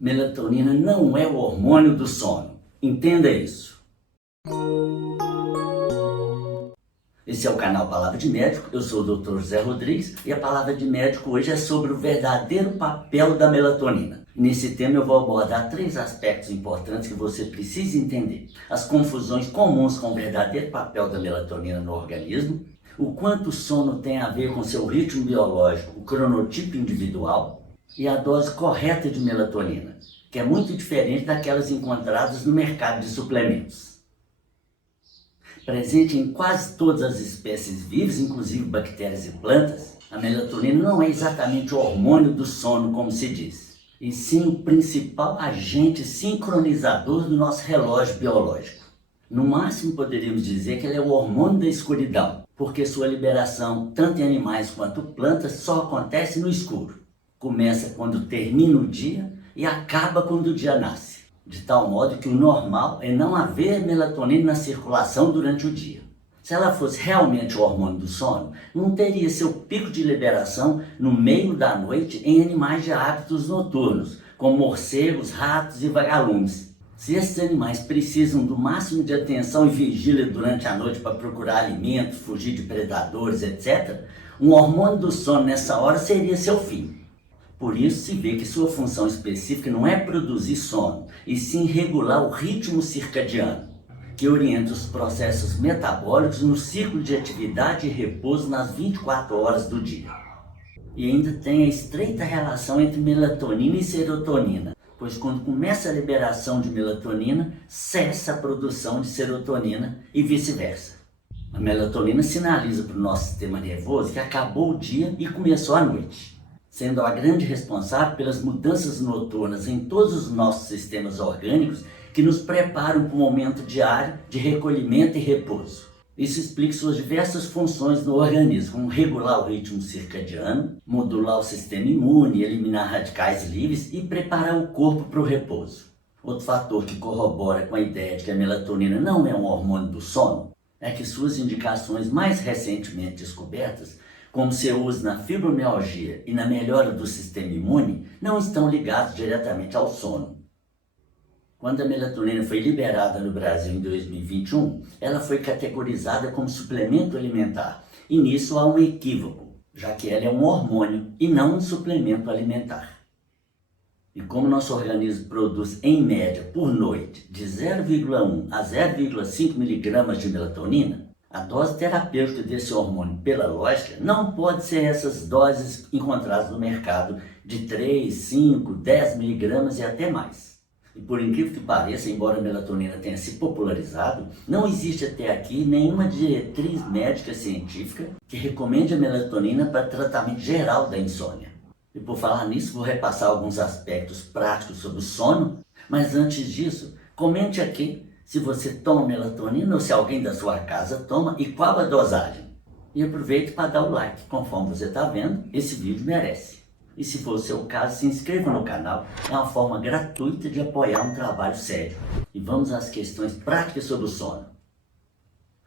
Melatonina não é o hormônio do sono. Entenda isso. Esse é o canal Palavra de Médico, eu sou o Dr. José Rodrigues e a Palavra de Médico hoje é sobre o verdadeiro papel da melatonina. Nesse tema eu vou abordar 3 aspectos importantes que você precisa entender. As confusões comuns com o verdadeiro papel da melatonina no organismo, o quanto o sono tem a ver com seu ritmo biológico, o cronotipo individual e a dose correta de melatonina, que é muito diferente daquelas encontradas no mercado de suplementos. Presente em quase todas as espécies vivas, inclusive bactérias e plantas, a melatonina não é exatamente o hormônio do sono, como se diz, e sim o principal agente sincronizador do nosso relógio biológico. No máximo poderíamos dizer que ele é o hormônio da escuridão, porque sua liberação, tanto em animais quanto plantas, só acontece no escuro. Começa quando termina o dia e acaba quando o dia nasce. De tal modo que o normal é não haver melatonina na circulação durante o dia. Se ela fosse realmente o hormônio do sono, não teria seu pico de liberação no meio da noite em animais de hábitos noturnos, como morcegos, ratos e vagalumes. Se esses animais precisam do máximo de atenção e vigília durante a noite para procurar alimento, fugir de predadores, etc., um hormônio do sono nessa hora seria seu fim. Por isso se vê que sua função específica não é produzir sono, e sim regular o ritmo circadiano, que orienta os processos metabólicos no ciclo de atividade e repouso nas 24 horas do dia. E ainda tem a estreita relação entre melatonina e serotonina, pois quando começa a liberação de melatonina, cessa a produção de serotonina e vice-versa. A melatonina sinaliza para o nosso sistema nervoso que acabou o dia e começou a noite, sendo a grande responsável pelas mudanças noturnas em todos os nossos sistemas orgânicos que nos preparam para o momento diário de recolhimento e repouso. Isso explica suas diversas funções no organismo, como regular o ritmo circadiano, modular o sistema imune, eliminar radicais livres e preparar o corpo para o repouso. Outro fator que corrobora com a ideia de que a melatonina não é um hormônio do sono é que suas indicações mais recentemente descobertas, como seu uso na fibromialgia e na melhora do sistema imune, não estão ligados diretamente ao sono. Quando a melatonina foi liberada no Brasil em 2021, ela foi categorizada como suplemento alimentar, e nisso há um equívoco, já que ela é um hormônio e não um suplemento alimentar. E como nosso organismo produz, em média, por noite, de 0,1 a 0,5 mg de melatonina, a dose terapêutica desse hormônio, pela lógica, não pode ser essas doses encontradas no mercado de 3, 5, 10 mg e até mais. E por incrível que pareça, embora a melatonina tenha se popularizado, não existe até aqui nenhuma diretriz médica científica que recomende a melatonina para tratamento geral da insônia. E por falar nisso, vou repassar alguns aspectos práticos sobre o sono, mas antes disso, comente aqui se você toma melatonina ou se alguém da sua casa toma e qual a dosagem. E aproveite para dar o like, conforme você está vendo, esse vídeo merece. E se for o seu caso, se inscreva no canal, é uma forma gratuita de apoiar um trabalho sério. E vamos às questões práticas sobre o sono.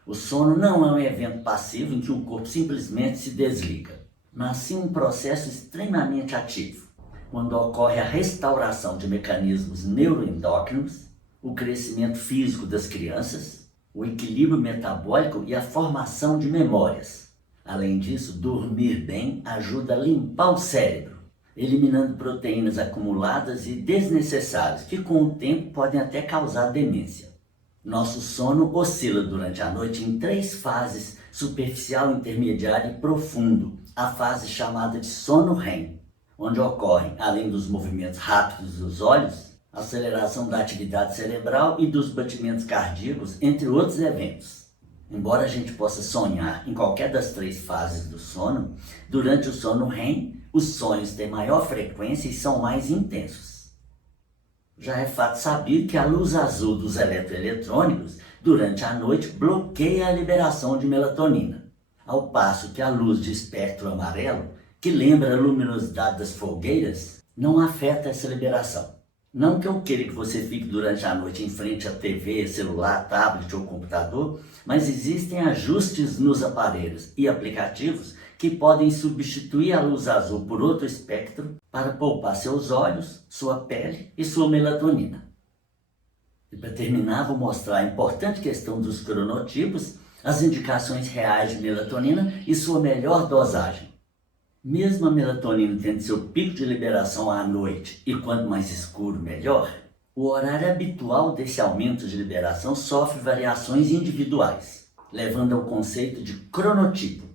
O sono não é um evento passivo em que o corpo simplesmente se desliga, mas sim um processo extremamente ativo, quando ocorre a restauração de mecanismos neuroendócrinos, o crescimento físico das crianças, o equilíbrio metabólico e a formação de memórias. Além disso, dormir bem ajuda a limpar o cérebro, eliminando proteínas acumuladas e desnecessárias, que com o tempo podem até causar demência. Nosso sono oscila durante a noite em 3 fases: superficial, intermediário e profundo. A fase chamada de sono REM, onde ocorrem, além dos movimentos rápidos dos olhos, a aceleração da atividade cerebral e dos batimentos cardíacos, entre outros eventos. Embora a gente possa sonhar em qualquer das 3 fases do sono, durante o sono REM, os sonhos têm maior frequência e são mais intensos. Já é fato sabido que a luz azul dos eletroeletrônicos, durante a noite, bloqueia a liberação de melatonina, ao passo que a luz de espectro amarelo, que lembra a luminosidade das fogueiras, não afeta essa liberação. Não que eu queira que você fique durante a noite em frente à TV, celular, tablet ou computador, mas existem ajustes nos aparelhos e aplicativos que podem substituir a luz azul por outro espectro para poupar seus olhos, sua pele e sua melatonina. E para terminar, vou mostrar a importante questão dos cronotipos, as indicações reais de melatonina e sua melhor dosagem. Mesmo a melatonina tendo seu pico de liberação à noite e quanto mais escuro, melhor, o horário habitual desse aumento de liberação sofre variações individuais, levando ao conceito de cronotipo,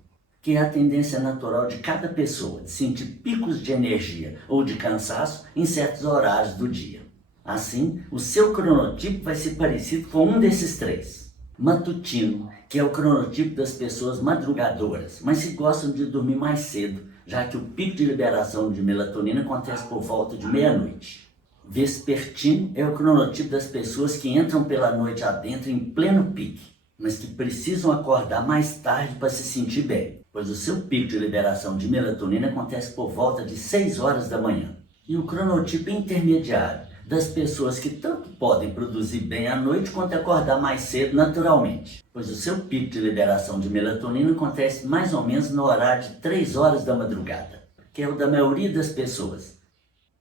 que é a tendência natural de cada pessoa de sentir picos de energia ou de cansaço em certos horários do dia. Assim, o seu cronotipo vai ser parecido com um desses três. Matutino, que é o cronotipo das pessoas madrugadoras, mas que gostam de dormir mais cedo, já que o pico de liberação de melatonina acontece por volta de meia-noite. Vespertino é o cronotipo das pessoas que entram pela noite adentro em pleno pique, mas que precisam acordar mais tarde para se sentir bem, pois o seu pico de liberação de melatonina acontece por volta de 6 horas da manhã. E o cronotipo intermediário, das pessoas que tanto podem produzir bem à noite quanto acordar mais cedo naturalmente, pois o seu pico de liberação de melatonina acontece mais ou menos no horário de 3 horas da madrugada, que é o da maioria das pessoas.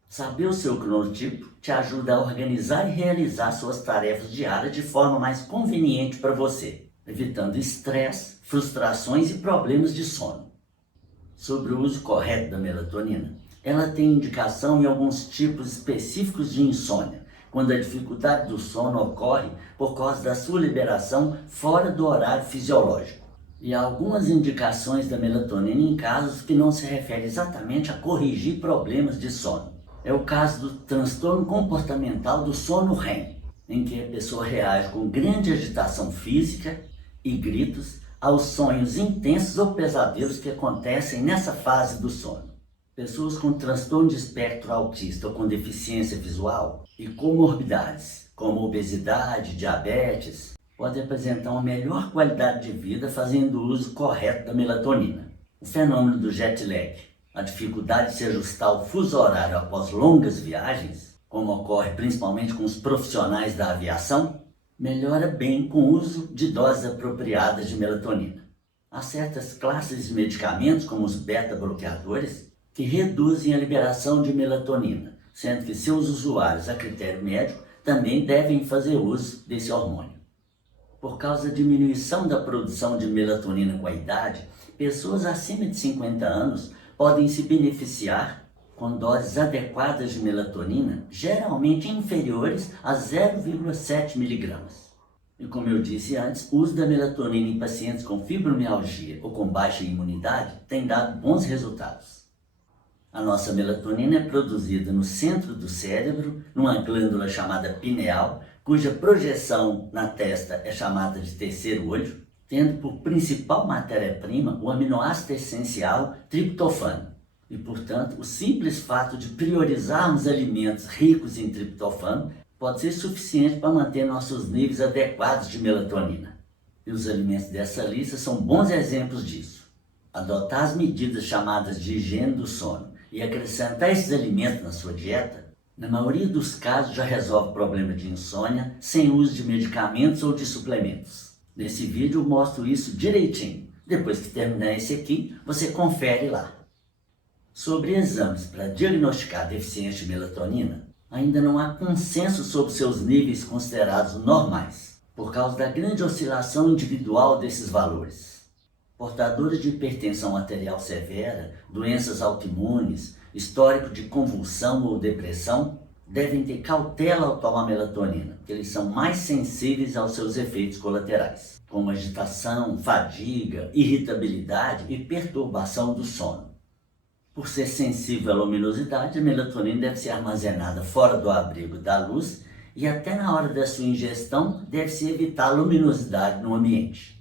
Saber o seu cronotipo te ajuda a organizar e realizar suas tarefas diárias de forma mais conveniente para você, evitando estresse, frustrações e problemas de sono. Sobre o uso correto da melatonina, ela tem indicação em alguns tipos específicos de insônia, quando a dificuldade do sono ocorre por causa da sua liberação fora do horário fisiológico. E há algumas indicações da melatonina em casos que não se referem exatamente a corrigir problemas de sono. É o caso do transtorno comportamental do sono REM, em que a pessoa reage com grande agitação física e gritos aos sonhos intensos ou pesadelos que acontecem nessa fase do sono. Pessoas com transtorno de espectro autista ou com deficiência visual e comorbidades, como obesidade, diabetes, podem apresentar uma melhor qualidade de vida fazendo uso correto da melatonina. O fenômeno do jet lag, a dificuldade de se ajustar ao fuso horário após longas viagens, como ocorre principalmente com os profissionais da aviação, melhora bem com o uso de doses apropriadas de melatonina. Há certas classes de medicamentos, como os beta-bloqueadores, que reduzem a liberação de melatonina, sendo que seus usuários, a critério médico, também devem fazer uso desse hormônio. Por causa da diminuição da produção de melatonina com a idade, pessoas acima de 50 anos podem se beneficiar com doses adequadas de melatonina, geralmente inferiores a 0,7 mg. E como eu disse antes, o uso da melatonina em pacientes com fibromialgia ou com baixa imunidade tem dado bons resultados. A nossa melatonina é produzida no centro do cérebro, numa glândula chamada pineal, cuja projeção na testa é chamada de terceiro olho, tendo por principal matéria-prima o aminoácido essencial triptofano. E, portanto, o simples fato de priorizarmos alimentos ricos em triptofano pode ser suficiente para manter nossos níveis adequados de melatonina. E os alimentos dessa lista são bons exemplos disso. Adotar as medidas chamadas de higiene do sono e acrescentar esses alimentos na sua dieta, na maioria dos casos já resolve o problema de insônia sem uso de medicamentos ou de suplementos. Nesse vídeo eu mostro isso direitinho. Depois que terminar esse aqui, você confere lá. Sobre exames para diagnosticar deficiência de melatonina, ainda não há consenso sobre seus níveis considerados normais, por causa da grande oscilação individual desses valores. Portadores de hipertensão arterial severa, doenças autoimunes, histórico de convulsão ou depressão, devem ter cautela ao tomar melatonina, porque eles são mais sensíveis aos seus efeitos colaterais, como agitação, fadiga, irritabilidade e perturbação do sono. Por ser sensível à luminosidade, a melatonina deve ser armazenada fora do abrigo da luz e até na hora da sua ingestão deve-se evitar a luminosidade no ambiente.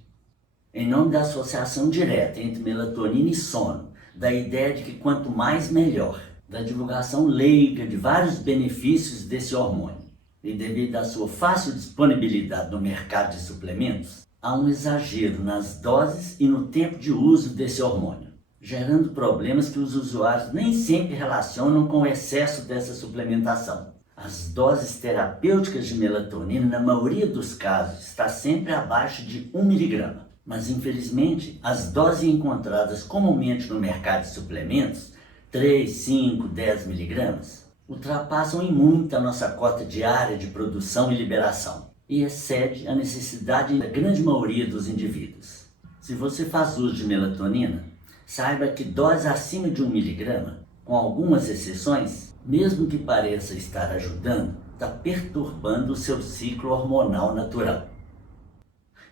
Em nome da associação direta entre melatonina e sono, da ideia de que quanto mais melhor, da divulgação leiga de vários benefícios desse hormônio, e devido à sua fácil disponibilidade no mercado de suplementos, há um exagero nas doses e no tempo de uso desse hormônio, gerando problemas que os usuários nem sempre relacionam com o excesso dessa suplementação. As doses terapêuticas de melatonina, na maioria dos casos, está sempre abaixo de 1 mg. Mas infelizmente, as doses encontradas comumente no mercado de suplementos, 3, 5, 10 miligramas, ultrapassam em muito a nossa cota diária de produção e liberação e excede a necessidade da grande maioria dos indivíduos. Se você faz uso de melatonina, saiba que doses acima de 1 miligrama, com algumas exceções, mesmo que pareça estar ajudando, está perturbando o seu ciclo hormonal natural.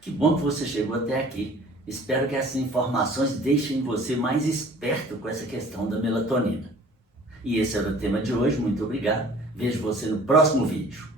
Que bom que você chegou até aqui. Espero que essas informações deixem você mais esperto com essa questão da melatonina. E esse era o tema de hoje. Muito obrigado. Vejo você no próximo vídeo.